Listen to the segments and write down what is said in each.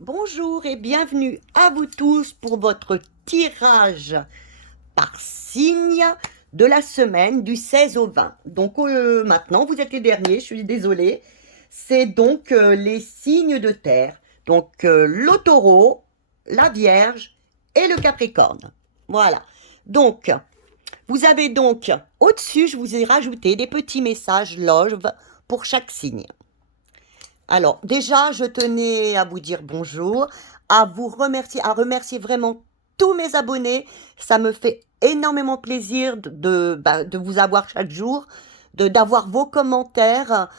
Bonjour et bienvenue à vous tous pour votre tirage par signe de la semaine du 16 au 20. Donc maintenant, vous êtes les derniers, je suis désolée. C'est donc les signes de terre. Donc le taureau, la vierge et le capricorne. Voilà. Donc, vous avez donc au-dessus, je vous ai rajouté des petits messages love pour chaque signe. Alors, déjà, je tenais à vous dire bonjour, à vous remercier, à remercier vraiment tous mes abonnés. Ça me fait énormément plaisir de vous avoir chaque jour, d'avoir vos commentaires.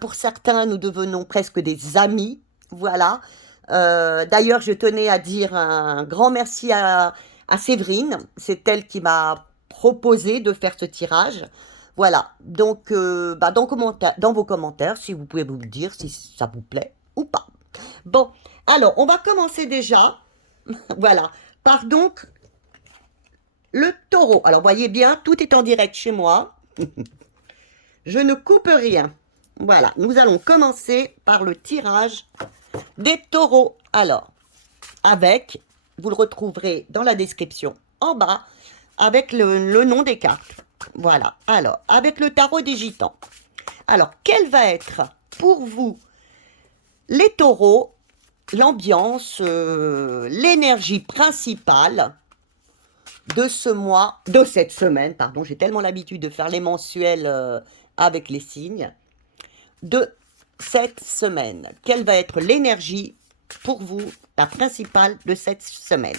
Pour certains, nous devenons presque des amis. Voilà. D'ailleurs, je tenais à dire un grand merci à Séverine. C'est elle qui m'a proposé de faire ce tirage. Voilà, donc dans vos commentaires, si vous pouvez vous le dire si ça vous plaît ou pas. Bon, alors on va commencer déjà, voilà, par donc le taureau. Alors voyez bien, tout est en direct chez moi. Je ne coupe rien. Voilà, nous allons commencer par le tirage des taureaux. Alors, vous le retrouverez dans la description en bas, avec le nom des cartes. Voilà, alors, avec le tarot des gitans. Alors, quelle va être pour vous, les taureaux, l'ambiance, l'énergie principale de ce mois, de cette semaine, pardon, j'ai tellement l'habitude de faire les mensuels avec les signes, de cette semaine. Quelle va être l'énergie pour vous, la principale de cette semaine?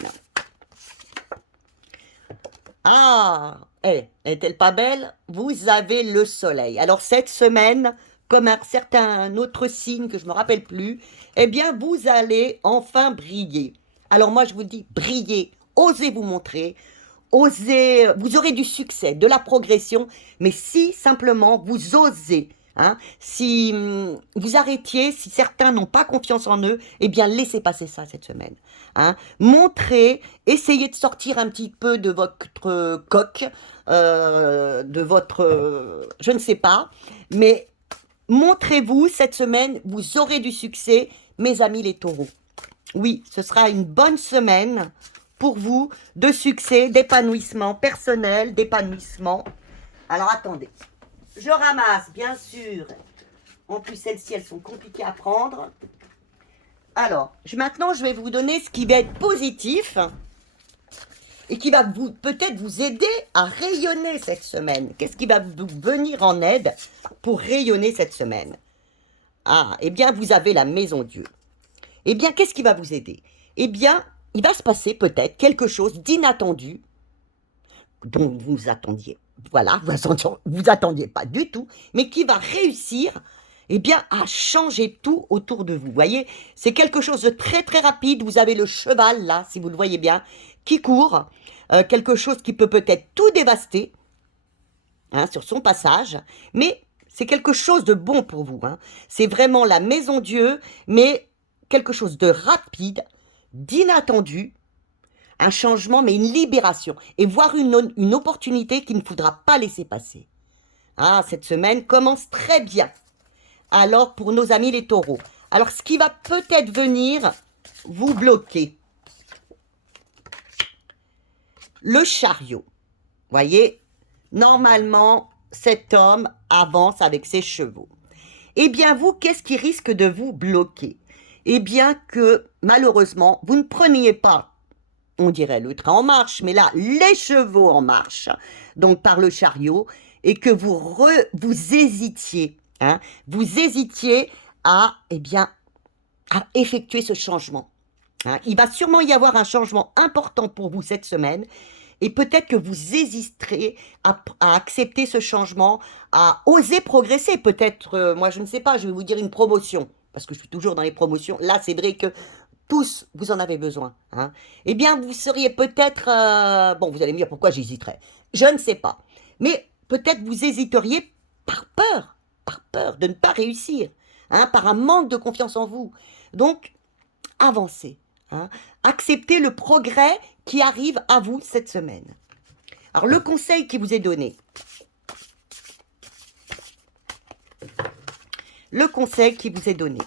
Ah, est-elle pas belle? Vous avez le soleil. Alors cette semaine, comme un certain autre signe que je me rappelle plus, eh bien vous allez enfin briller. Alors moi je vous dis brillez, osez vous montrer, osez, vous aurez du succès, de la progression, mais si simplement vous osez, hein, si vous arrêtiez, si certains n'ont pas confiance en eux, eh bien laissez passer ça cette semaine. Hein. Montrez, essayez de sortir un petit peu de votre coque, de votre, je ne sais pas, mais montrez-vous cette semaine, vous aurez du succès, mes amis les taureaux. Oui, ce sera une bonne semaine pour vous de succès, d'épanouissement personnel, d'épanouissement. Alors attendez, je ramasse bien sûr. En plus celles-ci, elles sont compliquées à prendre. Alors, maintenant je vais vous donner ce qui va être positif et qui va peut-être vous aider à rayonner cette semaine. Qu'est-ce qui va vous venir en aide pour rayonner cette semaine? Ah, eh bien vous avez la maison Dieu. Eh bien, qu'est-ce qui va vous aider? Eh bien, il va se passer peut-être quelque chose d'inattendu dont vous attendiez. Voilà, vous attendiez pas du tout, mais qui va réussir, eh bien, à changer tout autour de vous. Vous voyez, c'est quelque chose de très très rapide. Vous avez le cheval là, si vous le voyez bien, qui court, quelque chose qui peut peut-être tout dévaster, hein, sur son passage, mais c'est quelque chose de bon pour vous. Hein. C'est vraiment la maison Dieu, mais quelque chose de rapide, d'inattendu, un changement, mais une libération. Et voir une opportunité qu'il ne faudra pas laisser passer. Ah, cette semaine commence très bien. Alors, pour nos amis les taureaux. Alors, ce qui va peut-être venir vous bloquer. Le chariot. Voyez, normalement, cet homme avance avec ses chevaux. Eh bien, vous, qu'est-ce qui risque de vous bloquer? Eh bien que, malheureusement, vous ne preniez pas, on dirait le train en marche, mais là, les chevaux en marche, donc par le chariot, et que vous hésitiez, hein, vous hésitiez à, eh bien, à effectuer ce changement. Hein. Il va sûrement y avoir un changement important pour vous cette semaine, et peut-être que vous hésiterez à accepter ce changement, à oser progresser. Peut-être, moi je ne sais pas, je vais vous dire une promotion, parce que je suis toujours dans les promotions. Là, c'est vrai que tous, vous en avez besoin. Hein. Eh bien, vous seriez peut-être... bon, vous allez me dire pourquoi j'hésiterais. Je ne sais pas. Mais peut-être vous hésiteriez par peur de ne pas réussir, hein, par un manque de confiance en vous. Donc, avancez. Hein. Acceptez le progrès qui arrive à vous cette semaine. Alors, le conseil qui vous est donné. Le conseil qui vous est donné.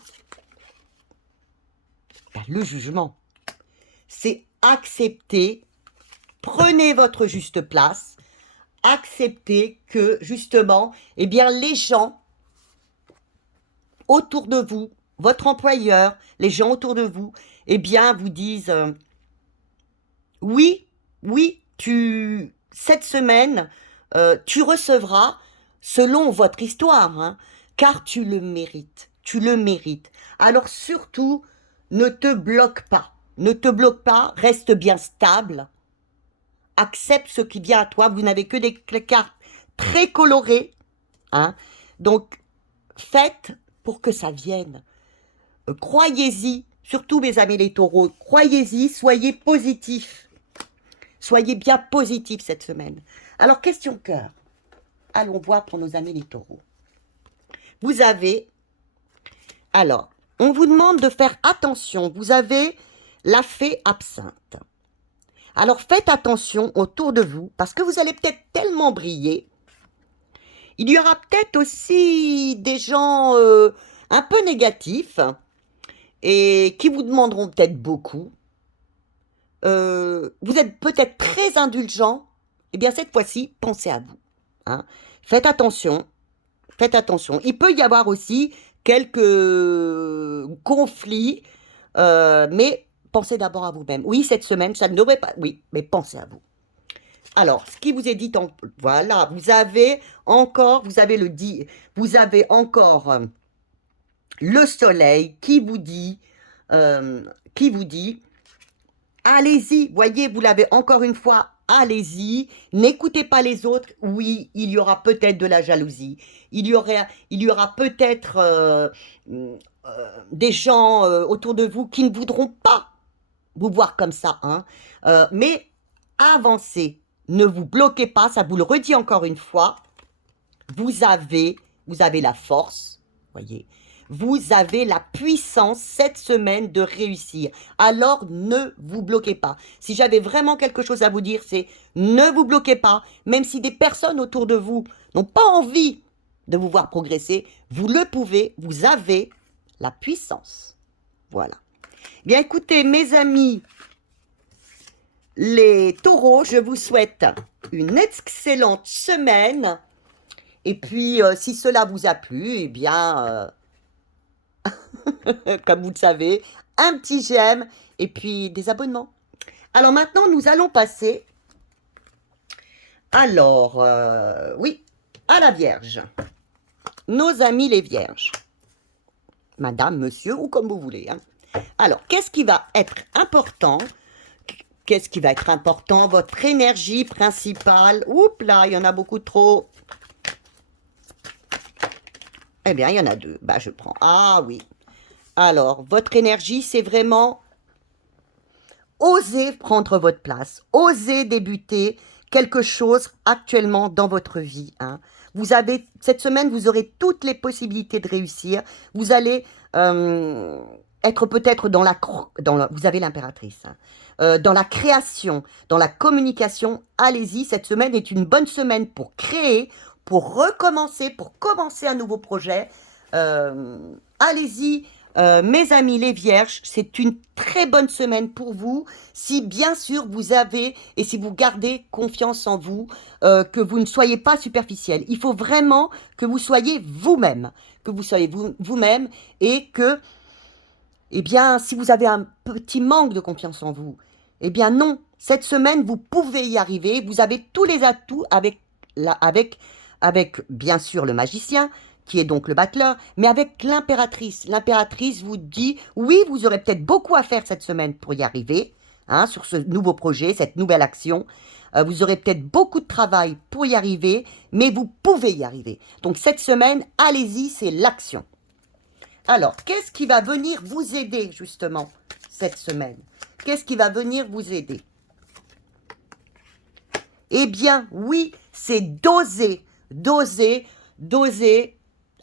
Alors, le jugement. C'est accepter, prenez votre juste place, acceptez que, justement, eh bien, les gens autour de vous, votre employeur, les gens autour de vous, eh bien, vous disent oui, oui, cette semaine, tu recevras selon votre histoire, hein, car tu le mérites, tu le mérites. Alors surtout, ne te bloque pas, ne te bloque pas, reste bien stable, accepte ce qui vient à toi, vous n'avez que des cartes très colorées, hein, donc faites pour que ça vienne. Croyez-y, surtout mes amis les taureaux, croyez-y, soyez positifs. Soyez bien positifs cette semaine. Alors, question cœur. Allons voir pour nos amis les taureaux. Vous avez... Alors, on vous demande de faire attention. Vous avez la fée absinthe. Alors, faites attention autour de vous parce que vous allez peut-être tellement briller. Il y aura peut-être aussi des gens un peu négatifs et qui vous demanderont peut-être beaucoup. Vous êtes peut-être très indulgent, eh bien cette fois-ci, pensez à vous. Hein. Faites attention, faites attention. Il peut y avoir aussi quelques conflits, mais pensez d'abord à vous-même. Oui, cette semaine, ça ne devrait pas... Oui, mais pensez à vous. Alors, ce qui vous est dit, voilà, vous avez encore le soleil qui vous dit, allez-y, voyez, vous l'avez encore une fois, allez-y, n'écoutez pas les autres. Oui, il y aura peut-être de la jalousie, il y aura peut-être des gens autour de vous qui ne voudront pas vous voir comme ça, hein. Mais avancez, ne vous bloquez pas, ça vous le redit encore une fois, vous avez la force, voyez. Vous avez la puissance cette semaine de réussir. Alors, ne vous bloquez pas. Si j'avais vraiment quelque chose à vous dire, c'est ne vous bloquez pas. Même si des personnes autour de vous n'ont pas envie de vous voir progresser, vous le pouvez, vous avez la puissance. Voilà. Bien, écoutez, mes amis, les taureaux, je vous souhaite une excellente semaine. Et puis, si cela vous a plu, eh bien... comme vous le savez, un petit j'aime et puis des abonnements. Alors maintenant, nous allons passer, oui, à la Vierge. Nos amis les Vierges. Madame, monsieur, ou comme vous voulez. Hein. Alors, qu'est-ce qui va être important? Qu'est-ce qui va être important? Votre énergie principale. Oups là, il y en a beaucoup trop. Eh bien, il y en a deux. Bah, je prends. Ah oui. Alors, votre énergie, c'est vraiment oser prendre votre place, oser débuter quelque chose actuellement dans votre vie. Hein. Cette semaine, vous aurez toutes les possibilités de réussir. Vous allez être peut-être vous avez l'impératrice, hein, dans la création, dans la communication. Allez-y, cette semaine est une bonne semaine pour créer, pour recommencer, pour commencer un nouveau projet. Allez-y. Mes amis les Vierges, c'est une très bonne semaine pour vous, si bien sûr vous avez et si vous gardez confiance en vous, que vous ne soyez pas superficiel. Il faut vraiment que vous soyez vous-même, vous-même et que, eh bien, si vous avez un petit manque de confiance en vous, eh bien non, cette semaine vous pouvez y arriver, vous avez tous les atouts avec bien sûr le magicien, qui est donc le battleur, mais avec l'impératrice. L'impératrice vous dit, oui, vous aurez peut-être beaucoup à faire cette semaine pour y arriver, hein, sur ce nouveau projet, cette nouvelle action. Vous aurez peut-être beaucoup de travail pour y arriver, mais vous pouvez y arriver. Donc cette semaine, allez-y, c'est l'action. Alors, qu'est-ce qui va venir vous aider, justement, cette semaine? Qu'est-ce qui va venir vous aider? Eh bien, oui, c'est d'oser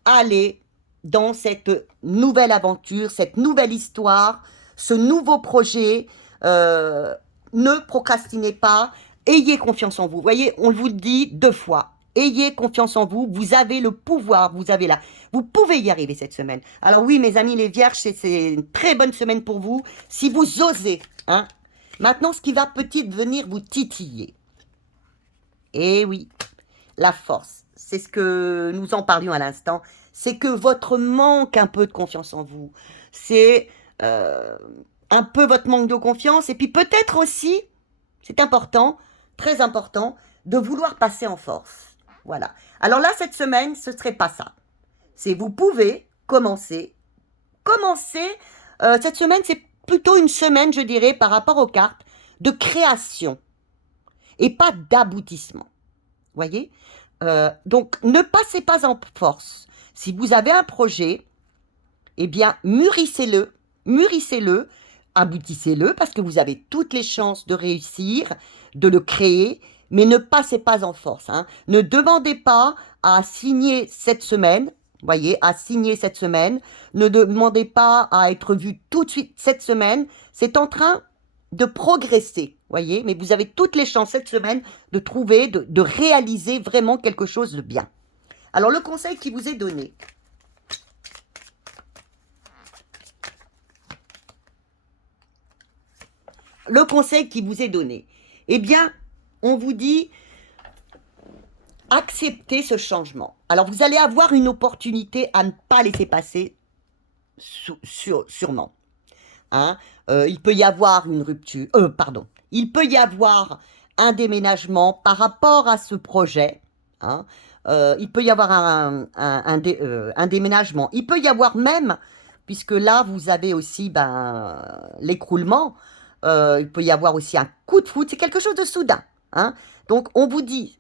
aller dans cette nouvelle aventure, cette nouvelle histoire, ce nouveau projet. Ne procrastinez pas, ayez confiance en vous. Vous voyez, on vous le dit 2 fois. ayez confiance en vous, vous avez le pouvoir, vous pouvez y arriver cette semaine. Alors oui, mes amis les vierges, c'est une très bonne semaine pour vous, si vous osez, hein. Maintenant, ce qui va peut-être venir vous titiller. Eh oui, la force, c'est ce que nous en parlions à l'instant, c'est que votre manque un peu de confiance en vous, c'est un peu votre manque de confiance, et puis peut-être aussi, c'est important, très important, de vouloir passer en force. Voilà. Alors là, cette semaine, ce ne serait pas ça. C'est vous pouvez commencer. Cette semaine, c'est plutôt une semaine, je dirais, par rapport aux cartes, de création et pas d'aboutissement. Voyez, donc, ne passez pas en force. Si vous avez un projet, eh bien, mûrissez-le, aboutissez-le, parce que vous avez toutes les chances de réussir, de le créer, mais ne passez pas en force, hein. Ne demandez pas à signer cette semaine, voyez, à signer cette semaine. Ne demandez pas à être vu tout de suite cette semaine. C'est en train de progresser, voyez, mais vous avez toutes les chances cette semaine de trouver, de réaliser vraiment quelque chose de bien. Alors, le conseil qui vous est donné, eh bien, on vous dit, acceptez ce changement. Alors, vous allez avoir une opportunité à ne pas laisser passer, sûrement. Hein. Il peut y avoir une rupture, il peut y avoir un déménagement par rapport à ce projet. Hein. Il peut y avoir un déménagement. Il peut y avoir même, puisque là, vous avez aussi l'écroulement, il peut y avoir aussi un coup de foudre. C'est quelque chose de soudain. Hein. Donc, on vous dit,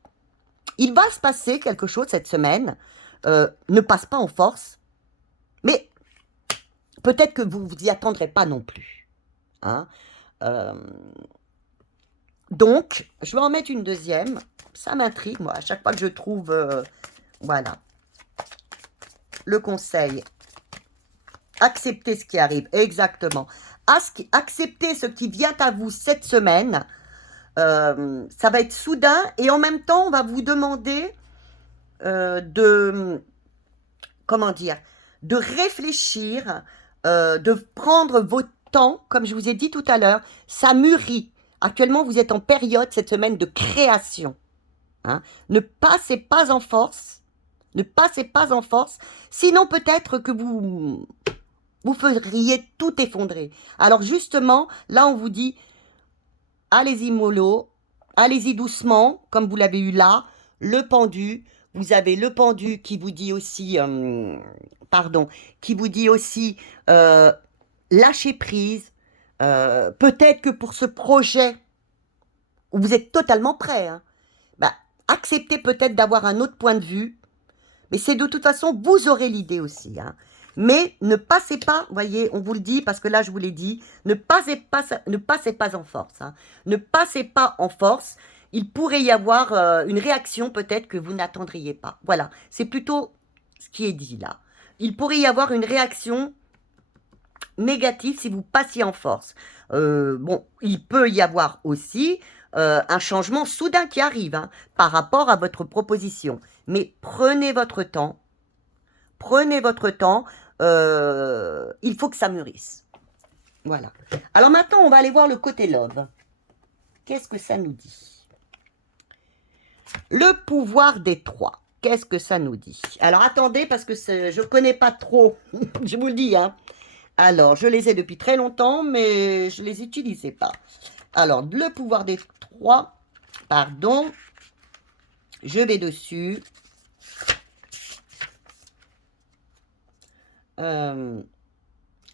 il va se passer quelque chose cette semaine. Ne passe pas en force, mais peut-être que vous vous y attendrez pas non plus. Hein. Donc, je vais en mettre une deuxième. Ça m'intrigue, moi, à chaque fois que je trouve... voilà. Le conseil. Acceptez ce qui arrive, exactement. Acceptez ce qui vient à vous cette semaine. Ça va être soudain et en même temps, on va vous demander comment dire, de réfléchir, de prendre votre temps, comme je vous ai dit tout à l'heure, ça mûrit. Actuellement, vous êtes en période, cette semaine, de création. Hein. Ne passez pas en force. Ne passez pas en force. Sinon, peut-être que vous feriez tout effondrer. Alors, justement, là, on vous dit, allez-y mollo, allez-y doucement, comme vous l'avez eu là, le pendu. Vous avez le pendu qui vous dit aussi, lâcher prise. Peut-être que pour ce projet, où vous êtes totalement prêt, hein, acceptez peut-être d'avoir un autre point de vue, mais c'est de toute façon, vous aurez l'idée aussi. Hein. Mais ne passez pas, voyez, on vous le dit, parce que là, je vous l'ai dit, ne passez pas en force. Hein. Ne passez pas en force. Il pourrait y avoir une réaction peut-être que vous n'attendriez pas. Voilà, c'est plutôt ce qui est dit là. Il pourrait y avoir une réaction négative si vous passiez en force. Bon, il peut y avoir aussi un changement soudain qui arrive hein, par rapport à votre proposition. Mais prenez votre temps. Prenez votre temps. Il faut que ça mûrisse. Voilà. Alors maintenant, on va aller voir le côté love. Qu'est-ce que ça nous dit? Le pouvoir des trois. Qu'est-ce que ça nous dit? Alors attendez, parce que je ne connais pas trop. Je vous le dis, hein. Alors, je les ai depuis très longtemps, mais je ne les utilisais pas. Alors, le pouvoir des trois, pardon, je vais dessus. Ah,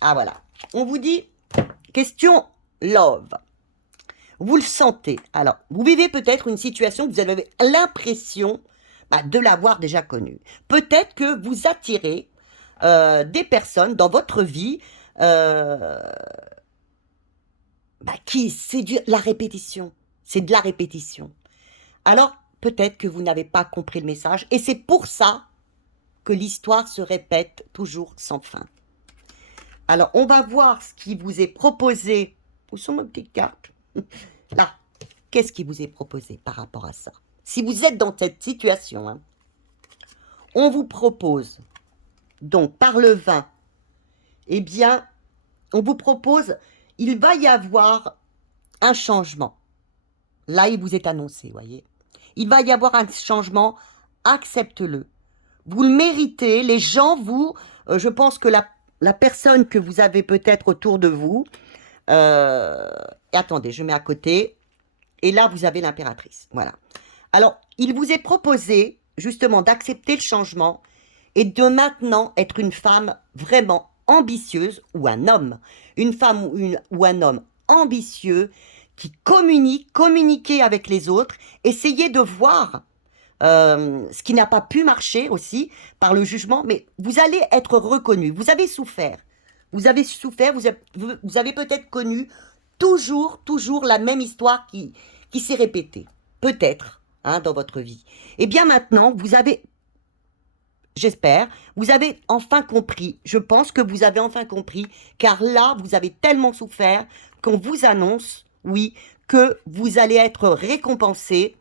voilà. On vous dit, question love. Vous le sentez. Alors, vous vivez peut-être une situation que vous avez l'impression de l'avoir déjà connue. Peut-être que vous attirez des personnes dans votre vie c'est la répétition. C'est de la répétition. Alors, peut-être que vous n'avez pas compris le message et c'est pour ça que l'histoire se répète toujours sans fin. Alors, on va voir ce qui vous est proposé. Où sont mes petites cartes? Là. Qu'est-ce qui vous est proposé par rapport à ça? si vous êtes dans cette situation, hein, on vous propose, donc par le 20, eh bien, on vous propose, il va y avoir un changement. Là, il vous est annoncé, voyez. Il va y avoir un changement, accepte-le. Vous le méritez, les gens, je pense que la personne que vous avez peut-être autour de vous, et attendez, je mets à côté, et là, vous avez l'impératrice, voilà. Alors, il vous est proposé, justement, d'accepter le changement et de maintenant être une femme vraiment ambitieuse, ou un homme, une femme ou un homme ambitieux, qui communiquer avec les autres, essayer de voir ce qui n'a pas pu marcher aussi par le jugement, mais vous allez être reconnu. Vous avez souffert. Vous avez souffert, vous avez peut-être connu toujours la même histoire qui s'est répétée. Peut-être, hein, dans votre vie. Et bien maintenant, vous avez, j'espère, vous avez enfin compris. Je pense que vous avez enfin compris, car là, vous avez tellement souffert qu'on vous annonce, oui, que vous allez être récompensé.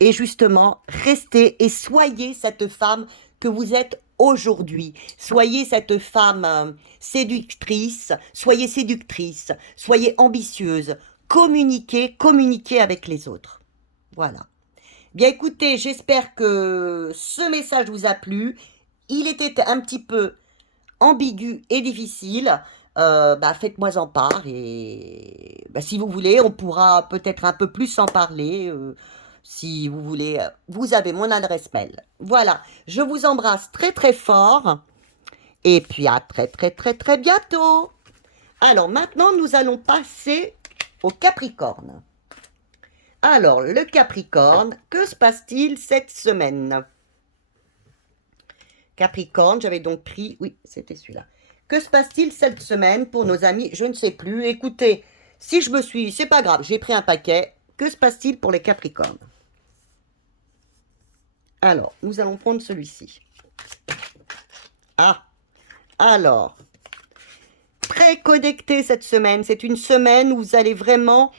Et justement, restez et soyez cette femme que vous êtes aujourd'hui. Soyez cette femme séductrice, soyez ambitieuse, communiquez avec les autres. Voilà. Bien écoutez, j'espère que ce message vous a plu. Il était un petit peu ambigu et difficile. Faites-moi en part et si vous voulez, on pourra peut-être un peu plus en parler. Si vous voulez, vous avez mon adresse mail. Voilà, je vous embrasse très fort et puis à très bientôt. Alors maintenant, nous allons passer au Capricorne. Alors, le Capricorne, que se passe-t-il cette semaine? Capricorne, j'avais donc pris... Oui, c'était celui-là. Que se passe-t-il cette semaine pour nos amis? Je ne sais plus. Écoutez, si je me suis... C'est pas grave, j'ai pris un paquet. Que se passe-t-il pour les Capricornes? Alors, nous allons prendre celui-ci. Ah, alors, très connecté cette semaine. C'est une semaine où vous allez vraiment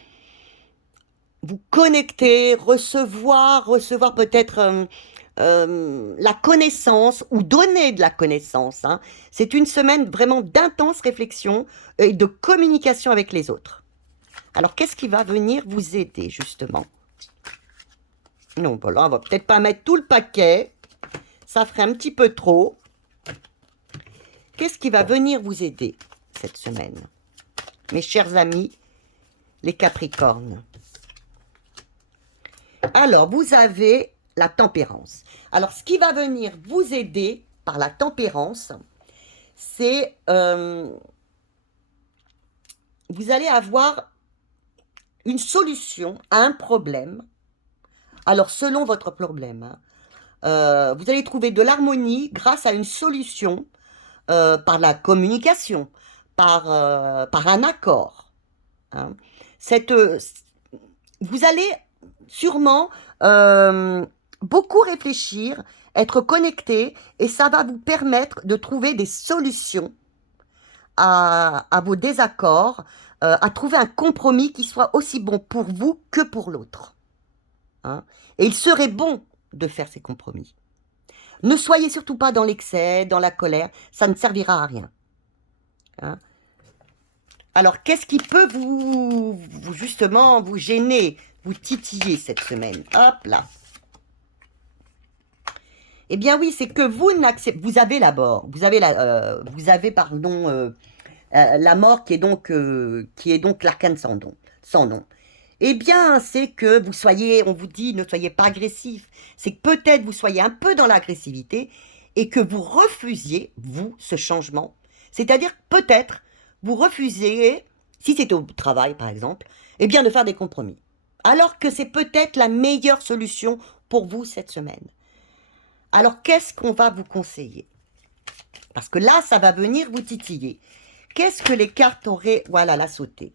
vous connecter, recevoir peut-être la connaissance ou donner de la connaissance. Hein. C'est une semaine vraiment d'intense réflexion et de communication avec les autres. Alors, qu'est-ce qui va venir vous aider, justement? Non, voilà, on va peut-être pas mettre tout le paquet. Ça ferait un petit peu trop. Qu'est-ce qui va venir vous aider cette semaine, mes chers amis, les Capricornes? Alors, vous avez la tempérance. Alors, ce qui va venir vous aider par la tempérance, c'est... vous allez avoir une solution à un problème. Alors, selon votre problème, hein, vous allez trouver de l'harmonie grâce à une solution par la communication, par un accord. Hein. Vous allez sûrement beaucoup réfléchir, être connecté, et ça va vous permettre de trouver des solutions à vos désaccords, à trouver un compromis qui soit aussi bon pour vous que pour l'autre. Hein. Et il serait bon de faire ces compromis. Ne soyez surtout pas dans l'excès, dans la colère, ça ne servira à rien. Hein. Alors, qu'est-ce qui peut justement vous gêner, vous titiller cette semaine? Hop là. Eh bien oui, c'est que vous n'acceptez, vous avez la mort, la mort qui est donc l'arcane sans nom. Eh bien, c'est que on vous dit, ne soyez pas agressif. C'est que peut-être vous soyez un peu dans l'agressivité et que vous refusiez, vous, ce changement. C'est-à-dire, peut-être, vous refusez, si c'est au travail, par exemple, eh bien, de faire des compromis. Alors que c'est peut-être la meilleure solution pour vous cette semaine. Alors, qu'est-ce qu'on va vous conseiller? Parce que là, ça va venir vous titiller. Qu'est-ce que les cartes auraient... Voilà, la sautée.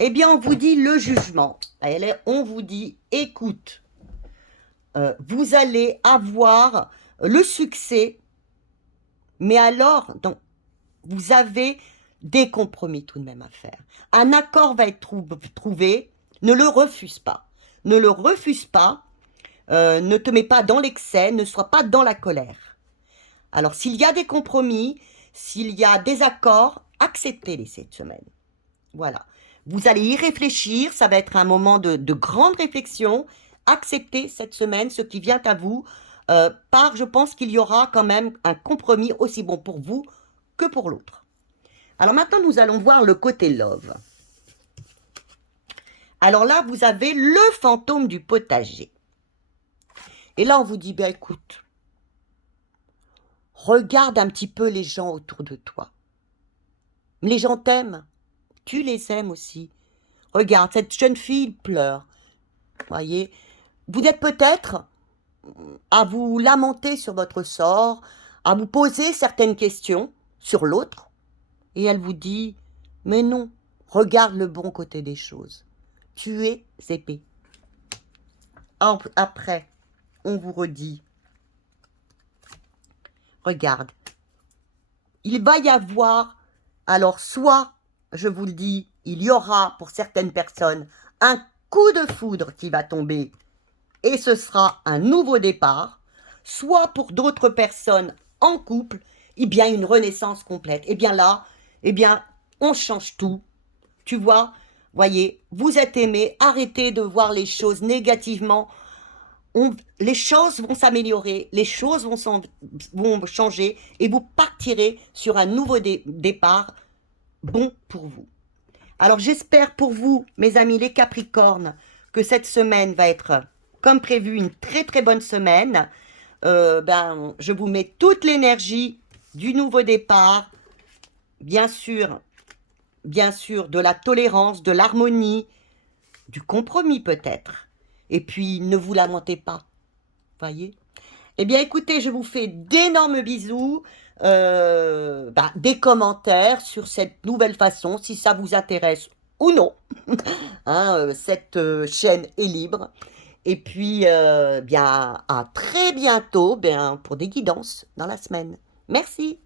Eh bien, on vous dit le jugement. On vous dit, écoute, vous allez avoir le succès, mais alors, vous avez des compromis tout de même à faire. Un accord va être trouvé, ne le refuse pas. ne le refuse pas, ne te mets pas dans l'excès, ne sois pas dans la colère. Alors, s'il y a des compromis, s'il y a des accords, acceptez-les cette semaine. Voilà. Vous allez y réfléchir, ça va être un moment de grande réflexion. Acceptez cette semaine ce qui vient à vous, je pense qu'il y aura quand même un compromis aussi bon pour vous que pour l'autre. Alors maintenant, nous allons voir le côté love. Alors là, vous avez le fantôme du potager. Et là, on vous dit, ben écoute, regarde un petit peu les gens autour de toi. Les gens t'aiment, tu les aimes aussi. Regarde, cette jeune fille pleure. Voyez, vous êtes peut-être à vous lamenter sur votre sort, à vous poser certaines questions sur l'autre, et elle vous dit, mais non, regarde le bon côté des choses. Tu es épais. Après, on vous redit, regarde, il va y avoir, alors soit, je vous le dis, il y aura pour certaines personnes un coup de foudre qui va tomber et ce sera un nouveau départ, soit pour d'autres personnes en couple, eh bien une renaissance complète. Eh bien là, eh bien on change tout. Tu vois, voyez, vous êtes aimés, arrêtez de voir les choses négativement. Les choses vont s'améliorer, les choses vont changer et vous partirez sur un nouveau départ bon pour vous. Alors j'espère pour vous, mes amis les Capricornes, que cette semaine va être, comme prévu, une très très bonne semaine. Je vous mets toute l'énergie du nouveau départ, bien sûr, de la tolérance, de l'harmonie, du compromis peut-être. Et puis, ne vous lamentez pas, voyez. Eh bien, écoutez, je vous fais d'énormes bisous, des commentaires sur cette nouvelle façon, si ça vous intéresse ou non. Cette chaîne est libre. Et puis, à très bientôt pour des guidances dans la semaine. Merci.